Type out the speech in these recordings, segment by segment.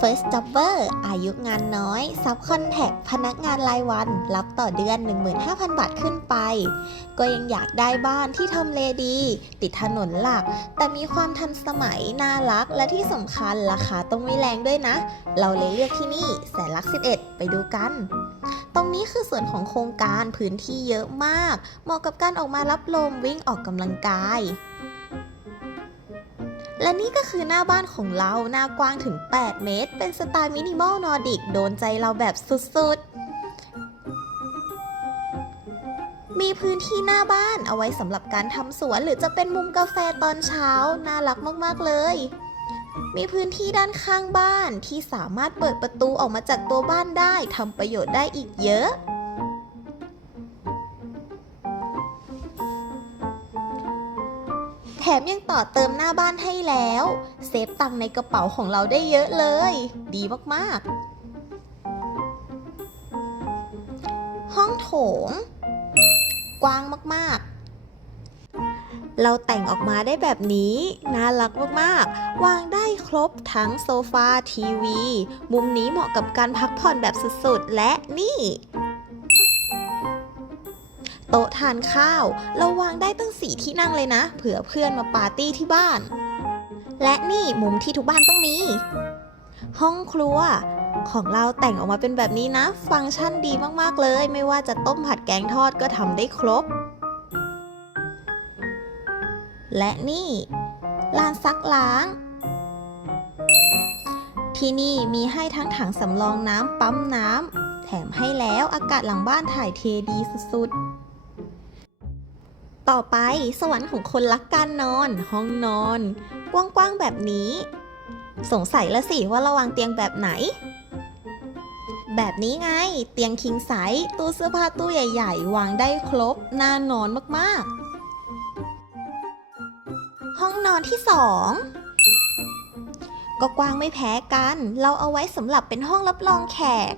First Jobber อายุงานน้อยซับคอนแทคพนักงานรายวัน รับต่อเดือน 15,000 บาทขึ้นไป ก็ยังอยากได้บ้านที่ทำเลดี ติดถนนหลัก แต่มีความทันสมัย น่ารัก และที่สำคัญราคาต้องไม่แรงด้วยนะ เราเลยเลือกที่นี่ แสนลัก 11 ไปดูกันตรงนี้คือส่วนของโครงการพื้นที่เยอะมาก เหมาะกับการออกมารับลมวิ่งออกกำลังกาย และนี่ก็คือหน้าบ้านของเรา หน้ากว้างถึง 8 เมตร เป็นสไตล์มินิมอลนอร์ดิก โดนใจเราแบบสุดๆ มีพื้นที่หน้าบ้านเอาไว้สำหรับการทำสวน หรือจะเป็นมุมกาแฟตอนเช้า น่ารักมากๆเลย มีพื้นที่ด้านข้างบ้านที่สามารถเปิดประตูออกมาจากตัวบ้านได้ทำประโยชน์ได้อีกเยอะ มยังต่อเติมหน้าบ้านให้แล้ว เซฟตังในกระเป๋าของเราได้เยอะเลย ดีมากๆ ห้องโถง กว้างมากๆเราแต่งออกมาได้แบบนี้ น่ารักมากๆ วางได้ครบทั้งโซฟาทีวี มุมนี้เหมาะกับการพักผ่อนแบบสุดๆ และนี่ โต๊ะทานข้าว เราวางได้ตั้งสี่ที่นั่งเลยนะ เผื่อเพื่อนมาปาร์ตี้ที่บ้าน และนี่มุมที่ทุกบ้านต้องมี ห้องครัว ของเราแต่งออกมาเป็นแบบนี้นะ ฟังก์ชันดีมากๆเลย ไม่ว่าจะต้มผัดแกงทอดก็ทำได้ครบ และนี่ลานซักล้างที่นี่มีให้ทั้งถังสำรองน้ำปั๊มน้ำ แถมให้แล้วอากาศหลังบ้านถ่ายเทดีสุดๆ ต่อไปสวรรค์ของคนรักการนอน ห้องนอน กว้างๆแบบนี้ สงสัยละสิว่าราวางเตียงแบบไหน แบบนี้ไง เตียงคิงไซส์ตู้เสื้อผ้าตู้ใหญ่ ๆ วางได้ครบน่านอนมากๆ ห้องนอนที่สองก็กว้างไม่แพ้กัน เราเอาไว้สำหรับเป็นห้องรับรองแขก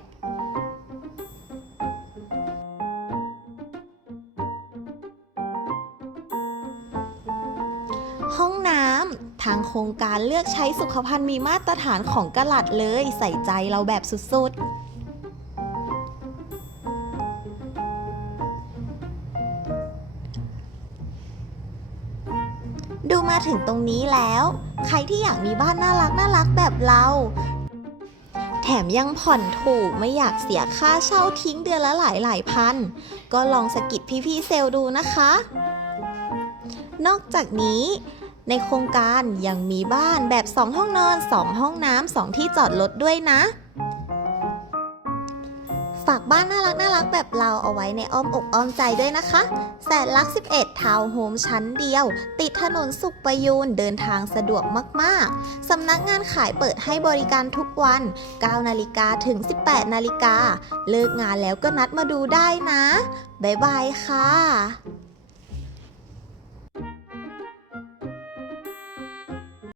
ห้องน้ำทางโครงการเลือกใช้สุขภัณฑ์มีมาตรฐานของกะลัดเลยใส่ใจเราแบบสุดๆดูมาถึงตรงนี้แล้ว ใครที่อยากมีบ้านน่ารักน่ารักแบบเรา แถมยังผ่อนถูกไม่อยากเสียค่าเช่าทิ้งเดือนละหลายหลายพัน ก็ลองสกิดพี่ๆเซลดูนะคะ นอกจากนี้ ในโครงการยังมีบ้านแบบ 2 ห้องนอน 2 ห้องน้ำ 2 ที่จอดรถด้วยนะ ฝากบ้านน่ารักน่ารักแบบเราเอาไว้ในอ้อมอกอ้อมใจด้วยนะคะ แสนลัก 11 ทาวน์โฮมชั้นเดียว ติดถนนสุขประยูนเดินทางสะดวกมากๆ สำนักงานขายเปิดให้บริการทุกวัน 9 นาฬิกาถึง 18 นาฬิกา เลิกงานแล้วก็นัดมาดูได้นะ บ๊ายบายค่ะ